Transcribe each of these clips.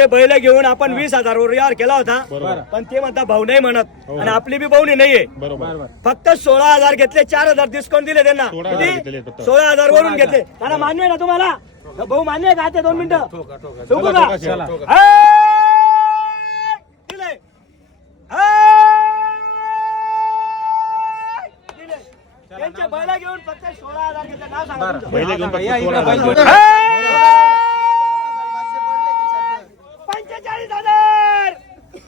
ते बैल घेऊन आपण वीस हजार वर यार केला होता. पण ते म्हणता भाऊ नाही म्हणत. हो. आणि आपली बी भाऊनी नाहीये. बरोबर. फक्त सोळा हजार घेतले चार हजार डिस्काउंट दिले त्यांना. 16,000 घेतले किती? फक्त. सोळा हजार वरून घेतले. त्यांना मान्य ना तुम्हाला? भाऊ मान्य आहे का? ते दोन मिनिटं. ठोकू का? ठोका, चला. ए! दिले. ए! दिले. त्यांचे बैल घेऊन फक्त सोळा हजार घेतले. नाव सांगा तुमचं. बैल घेऊन फक्त या इकडे सोळा बैल हजार. घेऊन.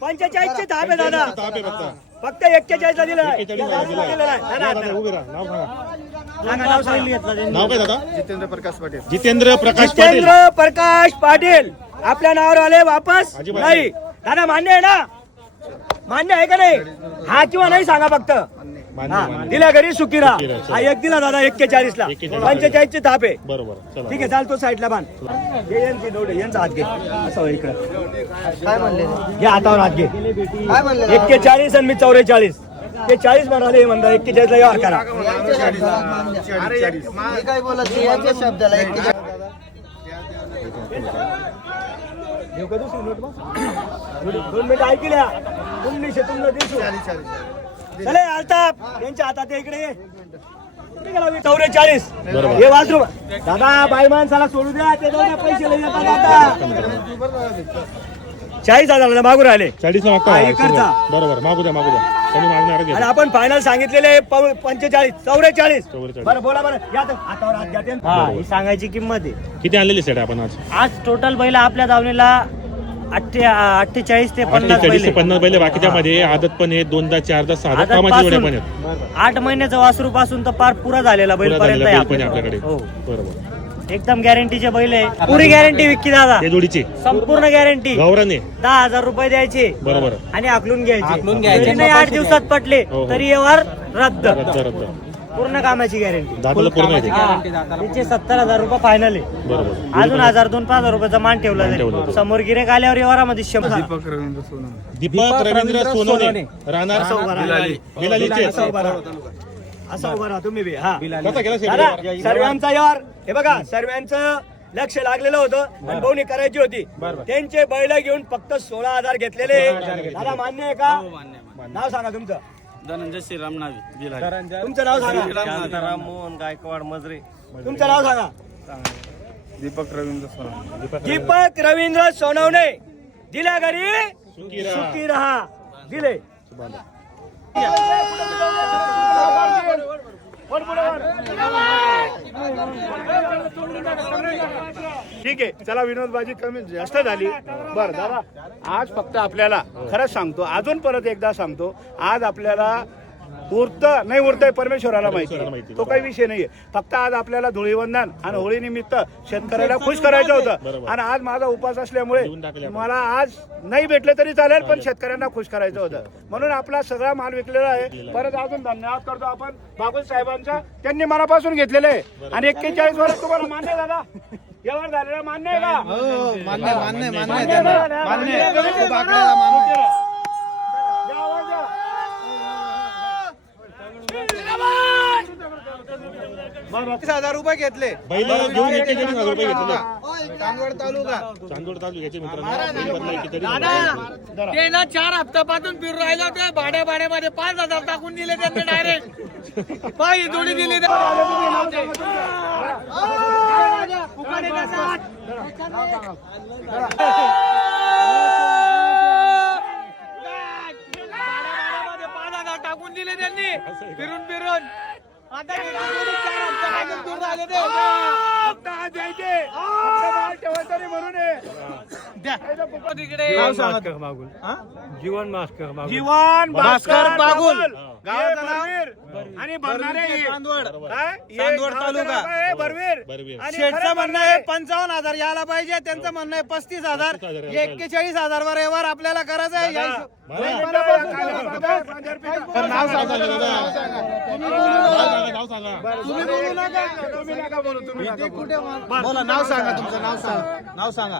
पंचेचाळीस हजार धाबे दादा. ताप आहे फक्त. फक्त एक्केचाळीस ला दिलं 41 ला दिला आहे. या दादा, उभे राहा. नाव सांगा. नाव सांगा. नाव काय दादा? जितेंद्र प्रकाश पाटील. जितेंद्र प्रकाश पाटील. जितेंद्र प्रकाश पाटील. आपल्या नावावर आले वापस? नाही. दादा मान्य आहे ना? मान्य आहे का नाही? हा किंवा नाही सांगा फक्त. हा. दिला घरी सुकिरा. सुकिरा, चला. हा एक दिला दादा एक्केचाळीस. ला 41 पंचेचाळीस ची थाप. आहे बरोबर चला. ठीक आहे चाल तो साईडला बांध. हे यांची दोडे यांचा हात घे. असं होय इकडं. काय म्हणले? घे हातावर हात घे. काय म्हणले? एक्केचाळीस आणि मी चौवेचाळीस ते चाळीस म्हणाले म्हणता एक्केचाळीस ला व्यवहार करा. मी काय बोलत नाही, यांच्या शब्दाला एक देऊ का दुसरी नोट मग? दोन मिनिटं ऐकल्या उन्नीसशे तुमनं दिसू. चले अल्ताप त्यांच्या हातात इकडे? चौवेचाळीस. हे वासरू. दादा बाई माणसाला सोडू द्या. ते दोन पैसे लई येतात आता. चाळीस हजाराला मागून राहिले. चाळीस हा. बरोबर. मागू द्या मागू द्या. आणि आपण फायनल सांगितलेले पंचेचाळीस चौवेचाळीस चौवेचाळीस. बरं बोला बरं. या तर हातावर हात घ्या. हा ही सांगायची किंमत आहे. किती आणलेली सेट आपण आज? आज टोटल बैल आपल्या दावणीला अठ्ठे अठ्ठेचाळीस ते पन्नास अठ्ठेचाळीस ते बैल पन्नास बैल बाकीच्या मध्ये आदत पण आहे दोनदा चारदा सहा आदत कामाची जोड्या पण पासून आहेत. आठ महिन्याचा वासरू पासून तर पार पुरा झालेला बैल पुरा पर्यंत झालेला आहे बैल पण आहे आपल्याकडे. आपल्याकडे हो. बरोबर. एकदम गॅरंटीचे बैल आहे. पुरी गॅरंटी विक्की दादा. ते जोडीचे. संपूर्ण गॅरंटी गौराने. दहा हजार रुपये द्यायचे. बरोबर. आणि आकलून घ्यायचे. आकलून घ्यायचे. जरी नाही आठ दिवसात पटले हो, हो. तरी व्यवहार रद्द. रद्द रद्द. पूर्ण कामाची गॅरंटी दादाला पूर्ण आहे ते. त्याचे सत्तर हजार रुपये फायनल आहे. बरोबर. अजून हजार दोन पाच हजार रुपयाचा मान ठेवला जाईल. समोर गिरेक आल्यावर व्यवहारामध्ये शंभर. दीपक रवींद्र सोनवणे. राहणार असं उभा राहा. बिलालीचे. असं उभा राहा. असं उभा राहा तुम्ही बी हा. कसा सर्वांचा यार. हे बघा सर्वांचं लक्ष लागलेलं होतं आणि बोवणी करायची होती. त्यांचे बैल घेऊन फक्त सोळा हजार घेतलेले. दादा मान्य आहे का? नाव सांगा तुमचं. धनंजय श्रीराम नावी बिलारी तुमचं नाव सांगा. शांताराम मोहन गायकवाड मजरे. तुमचं नाव सांगा. दीपक रवींद्र सोना दीपक रवींद्र सोनवणे. दिल्या घरी? सुखी राहा. सुखी राहा. दिले. ठीक आहे चला विनोदबाजी कमी जास्त झाली. बरं दादा आज फक्त आपल्याला खरंच सांगतो अजून परत एकदा सांगतो आज आपल्याला उरत नाही उरतंय परमेश्वराला परमेश्वराला माहिती. तो काही विषय नाहीये. फक्त आज आपल्याला धुळीवंदन आणि होळी निमित्त शेतकऱ्याला खुश करायचं होतं. आणि आज माझा उपास असल्यामुळे. मला आज नाही भेटले तरी चालेल पण शेतकऱ्यांना खुश करायचं होतं. म्हणून आपला सगळा माल विकलेला आहे. परत अजून धन्यवाद करतो आपण. बाबू साहेबांचा त्यांनी मनापासून घेतलेले आहे. आणि एक्केचाळीस वर्ष तुम्हाला मान्य दादा? व्यवहार झालेला मान्य आहे का? मान्य मान्य मान्य मान्य त्यांना. आहे ना? मान्य मान्य आहे. खूप आकड्याला मान्य द्या आवाज द्या. तीस हजार रुपये घेतले. बैल घेऊन एकेचाळीस हजार रुपये घेतलेले चांदवड तालुका. चांदोड तालुक्याचे मित्रांनो. ते ना चार हप्त्यापासून फिरून राहिलं होते. भाड्या भाड्यामध्ये पाच हजार टाकून दिले त्यांनी डायरेक्ट पायी थोडी दिली पाच हजार टाकून दिले त्यांनी. फिरून फिरून. आहे. तिकडे? जीवन भास्कर बागुल. गावाचं नाव? आणि भरणारे हे. चांदवड. काय? हे चांदवड गावाचं तालुका. नाव आहे भरवीर. बरवीर. आणि शेठचं खरं म्हणणं आहे पंचावन्न हजार यायला पाहिजे त्यांचं म्हणणं आहे पस्तीस हजार 35,000 एक्केचाळीस हजार वर व्यवहार आपल्याला करायचा आहे. या हिशो- तर नाव सांगा. नाव सांगा, नाव सांगा. तुम्ही बोलू नका. बोलू, बोलू. बोला नाव सांगा तुमचं नाव सांगा. नाव सांगा.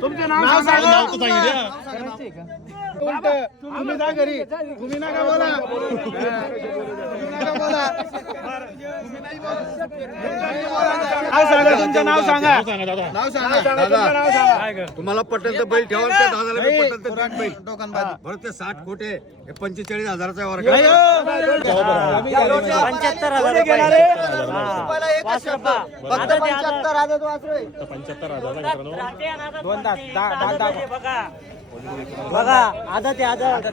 तुमचे नाव नाव सांगा. तर सांगितलं उलट. तुम्ही जा घरी. तुम्ही नका बोला. तुम्ही नका बोला. काय सांगा तुमचं नाव सांगा. नाव सांगा दादा. नाव सांगा, सांगा तुमचं नाव सांगा. तुम्हाला पटेल तर बैल ठेवा त्या दादाला बी पटेल तर बैल. बरं ते साठ खोटे. हे पंचेचाळीस हजाराचा वर्ग पंच्याहत्तर हजार पंच्याहत्तर हजार. आदत वाढते, बघा बघा. आदत आहे आदत.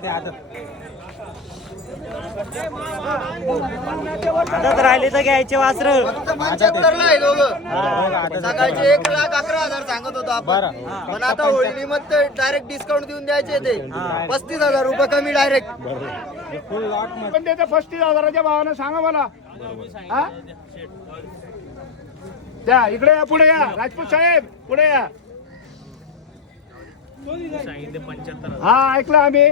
आदत राहिले तर घ्यायचे वासर. सकाळचे एक लाख अकरा हजार सांगत होतो आपण. पण आता होळी निमित्त डायरेक्ट डिस्काउंट देऊन द्यायचे ते. पस्तीस हजार रुपये कमी डायरेक्ट पण त्याचं पस्तीस हजाराच्या भावानं सांगा मला. हा? द्या इकडे या पुढे या. राजपूत साहेब पुढे या. हा ऐकलं आम्ही.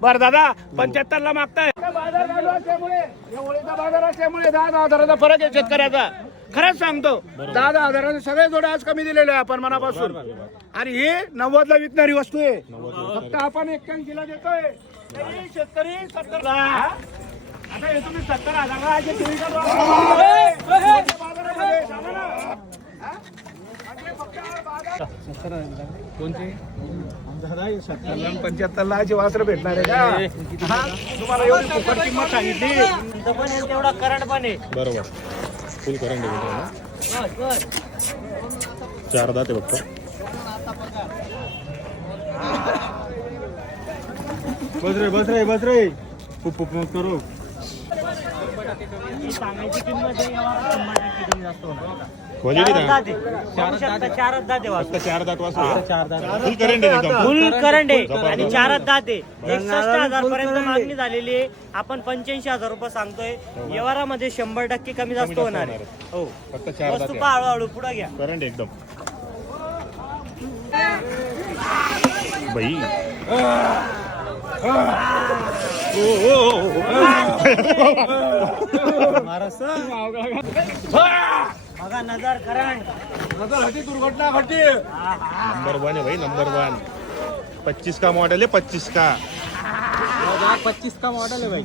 बर दादा पंच्याहत्तर ला मागताय बाजार चालू असल्यामुळे या होळीचा बाजार असल्यामुळे दहा दहा हजाराचा फरक आहे शेतकऱ्याचा. खरंच सांगतो दहा दहा हजाराचे सगळे जोडे आज कमी दिलेले आहे आपण मनापासून. आणि हे नव्वद ला विकणारी वस्तू आहे. फक्त आपण एक्क्याऐंशी देतोय. तरी शेतकरी सत्तर आता हे तुम्ही सत्तर हजारला जे तुम्ही करता, बाजारामध्ये सांगा ना. हा? म्हणजे फक्त बाजार- पंच्याहत्तर ला वासर भेटणार आहे का? हा? तुम्हाला एवढी फुकट किंमत सांगितली. इथं पण आहे तेवढा करंट पण आहे बरोबर. फुल करंट आहे मित्रांनो. चार दात आहे फक्त. बस रे बस रे बस रे. खूप खूप मत करू. सांगायची किंमत आहे जास्त होणार. क्वालिटी चारच दात. आहे. बघू शकता, चारच दात आहे वासरू. फक्त चार दात. वासरू फुल करंट आहे एकदम फुल करंट आहे. आणि चारच दात. आहे एकसष्ट हजार पर्यंत मागणी झालेली आहे. आपण पंच्याऐंशी हजार रुपये सांगतोय. व्यवहारामध्ये शंभर टक्के कमी जास्त होणार आहे. हो. फक्त चार दात वस्तू आहे. पहा हळूहळू पुढे घ्या. करंट एकदम. बाई. बघा नजर करंट दुर्घटना घडली नंबर वन है भाई नंबर वन पच्चीस का मॉडल है पच्चीस का? पच्चीस का मॉडल आहे भाई.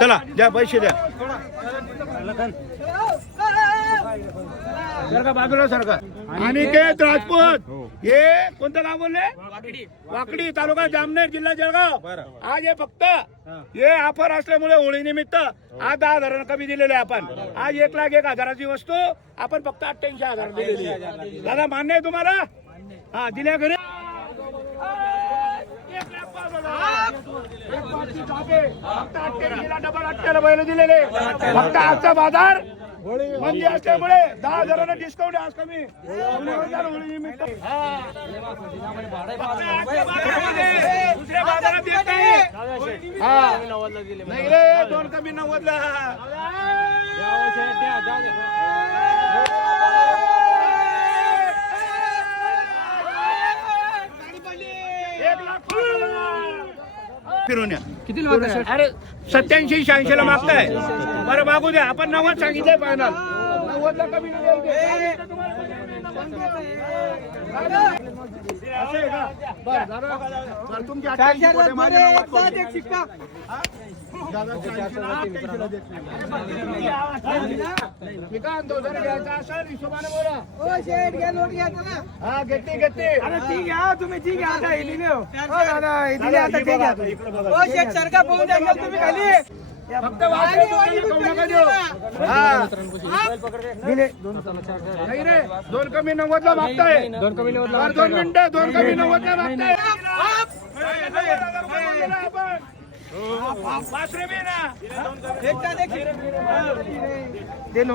चला द्या पैसे द्या. सारखा बाजूला सारखा. आणि ते राजपूत. हे. कोणतं गाव बोलले? वाकडी. तालुका जामनेर जिल्हा जळगाव. आज हे फक्त हे. ऑफर असल्यामुळे होळी निमित्त आज दहा हजारांना कमी दिलेले आहे आपण आज एक लाख एक हजाराची वस्तू आपण फक्त अठ्ठ्याऐंशी हजार दिलेली आहे. दादा मान्य आहे तुम्हाला? हा दिल्या घरी. हजार. फक्त अठ्ठ्याऐंशीला डबल अठ्ठ्याला बैल दिलेले. फक्त आजचा बाजार म्हणजे असल्यामुळे दहा हजारांना डिस्काउंट आज कमी. हा. दुसऱ्या बाजारात येत नाही. हा. नाही रे दोन कमी हजार. फिरून या किती अरे सत्याऐंशी शहाऐंशी ला मागताय बरं मागू द्या. आपण नव्वद सांगितलंय फायनल कमी. हा अरे ठीक आहे तुम्ही ठीक आहे आता दिले दिले आता ठीक आहे तुम्ही हा. रे. दोन कमी नव्वद ला मागताय दोन कमी नव्वद दोन मिनिटं दोन कमी नव्वद ला मागताय. वासरे बी ना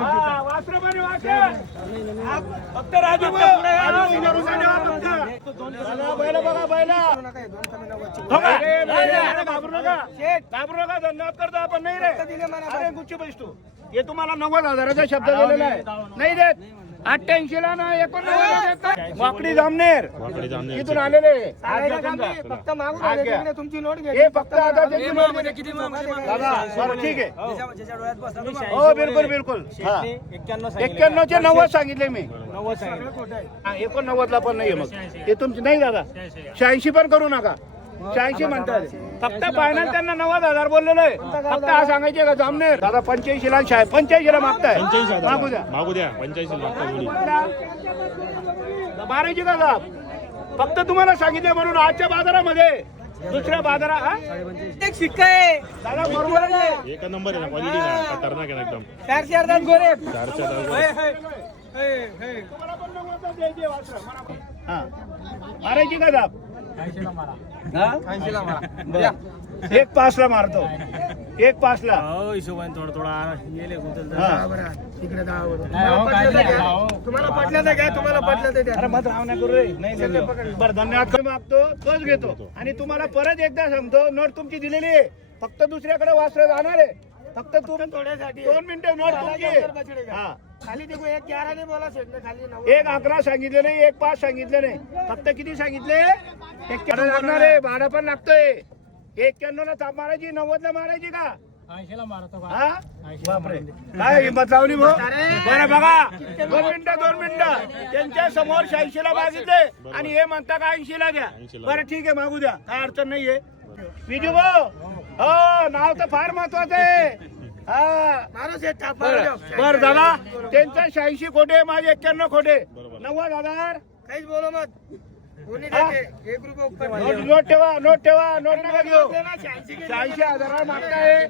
हा, वासरे बी वासरे. फक्त राजू भाऊ, राजू भाऊ उभारून द्या फक्त. चला, बैलं बघा बैला हो घाबरू नका घाबरू नका धन्यवाद करतो आपण नाही रे अरे गुच्ची बैस तू हे तुम्हाला नव्वद हजाराचा शब्द दिलेला आहे नाही देत अठ्ठ्याऐंशी ला ना एकोणनव्वद वाकडी जामनेर. इथून आलेले. फक्त मागून. तिकडे तुमची नोट घ्या. हे फक्त आता त्याची नोट घ्या. दादा बरं ठीक आहे. हो. बिलकुल बिलकुल. हा. एक्क्याण्णव चे नव्वद सांगितले मी. हा, एकोणनव्वद ला पण नाहीये मग. हे तुमची नाही दादा. शहाऐंशी पण करू नका. शहाऐंशी म्हणतात. फक्त फायनल त्यांना नव्वद हजार बोललेलं आहे. फक्त हा सांगायचे का जामनेर? दादा पंच्याऐंशी ला शहा पंच्याऐंशी ला मागताय. पंच्याऐंशी मागू द्या. मागू द्या. पंच्याऐंशी मागता जोडी बाराची का साहेब? फक्त तुम्हाला सांगितलं म्हणून आजच्या बाजारामध्ये. दुसऱ्या बाजारा हा? एक शिक्का आहे. दादा बरोबर आहे. एक नंबर आहे ना क्वालिटी ना खतरनाक आहे ना एकदम. चार चार दात गोरे. चार चार तुम्हाला पण नव्वदच द्यायचे वासरं, मला पण. हा. मारायची का दाब हा? एक पाच ला मारतो. एक पाच ला हो हिशोबाने थोडा थोडा गेले तुम्हाला पटलं तर घ्या. तुम्हाला पटलं तर द्या अरे मत राव नाही करू रे. नाही नाही, नाही. बरं धन्यवाद. मागतो तोच घेतो. आणि तुम्हाला परत एकदा सांगतो नोट तुमची दिलेली आहे. फक्त दुसऱ्याकडे वासरं जाणार आहे. फक्त तुम्ही थोड्यासाठी. दोन मिनिटं नोट तुमची. आहे. हा. खाली देखो एक ग्यारह ने बोला खाली एक अकरा सांगितले नाही एक पाच सांगितले नाही. फक्त किती सांगितले? लागणार आहे. भाडं पण लागतोय. एक्क्याण्णव ला ताप मारायची नव्वद ला मारायची का हा? बापरे. काय हिंमत लावली भाऊ बरं बघा. दोन मिनिटं दोन मिनिटं. त्यांच्यासमोर शहाऐंशी ला मागितले आणि हे म्हणता का ऐंशी ला द्या? 80 ला. बरं ठीक आहे मागू द्या. काय अडचण नाहीये. विजू भाऊ हो नाव तर फार महत्वाचं आहे. हा. मारो सेट टाप बर दादा. त्यांचा शहाऐंशी खोटे माझे एक्क्याण्णव खोटे. नव्वद हजार. काहीच बोलो मत. नोट नोट ठेवा नोट ठेवा नोट नका घेऊ. शहाऐंशी के शहाऐंशी हजार मागताय.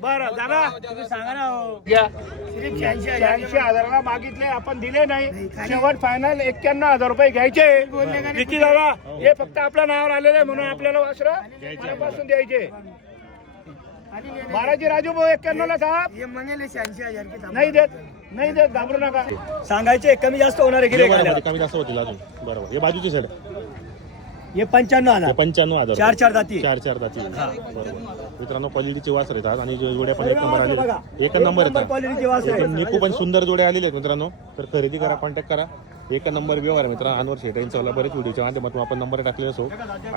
बरं दादा सांगा ना घ्या सिर्फ शहाऐंशी हजार. शहाऐंशी हजाराला मागितले आपण दिले नाही. शेवट फायनल एक्क्याण्णव हजार रुपये घ्यायचे. किती दादा हे. फक्त आपल्या नावावर आलेले आहे म्हणून आपल्याला वासरपासून द्यायचे. बाराजी राजू भाऊ एक्क्याण्णव ला साहेब. ये मंगेले शहाऐंशी हजार की. नाही देत नाही देत घाबरू नका. सांगायचे कमी जास्त होणार आहे गिरे कमी जास्त होतील अजून. बरोबर. हे बाजूची साईड हे पंच्याण्णव आणा. पंच्याण्णव हजार चार चार जाती चार चार जाती बरोबर. मित्रांनो क्वालिटीचे वासर येतात आणि जे जोड्या पण एक नंबर. आले एक नंबर येतात क्वालिटीचे वासर एकदम निकू पण सुंदर जोडे आलेले आहेत मित्रांनो. तर खरेदी करा कॉन्टॅक्ट करा. एक नंबर व्यवहार आहे मित्रांनो अनवर शेट यांचा बरेच व्हिडिओच्या माध्यमातून आपण नंबर टाकले असो.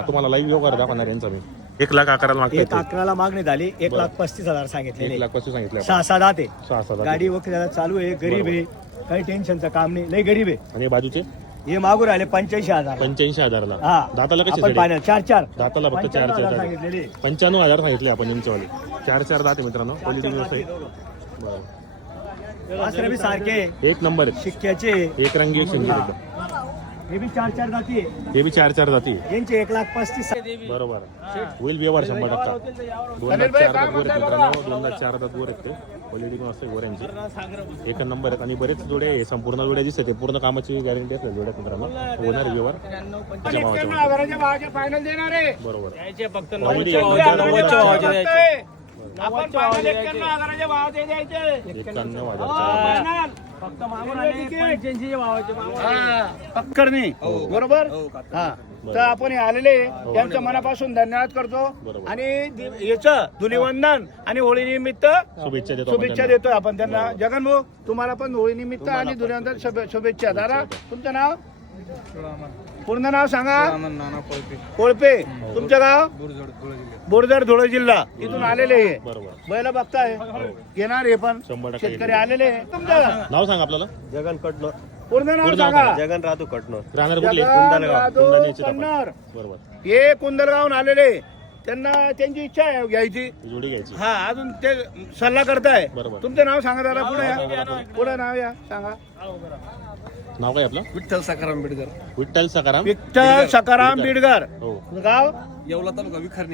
तुम्हाला लाईव्ह व्यवहार दाखवणार यांचा मी. एक लाख अकराला एक मागतात अकराला मागणी झाली एक. लाख पस्तीस हजार एक सांगितले लाखपासून सांगितलं. सहा सहा दात सहा सहा. गाडी वगैरे चालू आहे गरीब आहे. काही टेन्शनचं काम नाही लय गरीब आहे. आणि बाजूचे? हे मागून राहिले पंच्याऐंशी हजार. पंच्याऐंशी हजारला. दाताला? पाहिलं चार चार. दाताला फक्त चार चार पंच्याण्णव हजार सांगितले आपण यांच्यावाले. चार चार दात मित्रांनो. बरं. वासरे बी सारखे. एक नंबर आहे शिक्क्याचे. एक रंगी एक सिंगी एकदम. हे बी चार चार जाती आहे. हे बी चार चार जाती यांचे एक लाख पस्तीस बरोबर होईल व्यवहार शंभर टक्का दोन लाख चार दात गोर आहेत मित्रांनो दोन लाख चार दात गोर आहेत ते क्वालिटी पण असते गोऱ्यांची एक नंबर आहेत आणि बरेच जोडे आहे. संपूर्ण जोड्या दिसते पूर्ण कामाची गॅरंटी असते जोड्यात मित्रांनो होणार व्यवहार त्याच्या भावाच्या एक्क्याण्णवमध्ये. हजाराच्या भावाचे फायनल देणार आहे बरोबर फक्त Quality नव्वदच्या आहे. द्यायचे. आपण फायनल एक्क्याण्णव हजाराच्या भावाचे द्यायचे. एकाण्णव हजार फायनल फक्त मागून आले पंच्याऐंशी भावाचे पक्करणी बरोबर? हा तर आपण हे आलेले त्यांच्या मनापासून धन्यवाद करतो. बरोबर. आणि दि- याचं धुलीवंदन आणि होळी निमित्त शुभेच्छा देतो आपण शुभेच्छा त्यांना. देतोय आपण त्यांना. जगन भाऊ तुम्हाला पण होळी निमित्त आणि धुलीवंदन शुभे- शुभेच्छा. दादा तुमचं नाव? पूर्ण नाव सांगा. नाना पळते कोळपे. तुमचं गाव? बुरजड धुळे बोरदर धुळे जिल्हा. इथून आलेले हे. बरोबर. बैल बघताय. घेणार हे पण. शंभर टक्के शेतकरी आलेले आहे. तुमचं? नाव सांग आपल्याला. जगन कटलो पूर्ण नाव सांगा. जगन राहतो कटनोर. राहणार कुठले? जगन. कन्नर. बरोबर. हे कुंदलगावून आलेले. त्यांना त्यांची इच्छा आहे घ्यायची. ही जोडी घ्यायची. हा अजून ते सल्ला करताय. बरोबर. तुमचं नाव सांगा दादा पुढे या. पुढे नाव या. सांगा. नाव काय आपलं? विठ्ठल सकाराम बेडकर विठ्ठल सकाराम विठ्ठल सकाराम बिडगर हो. गाव? येवला तालुका विखरणी.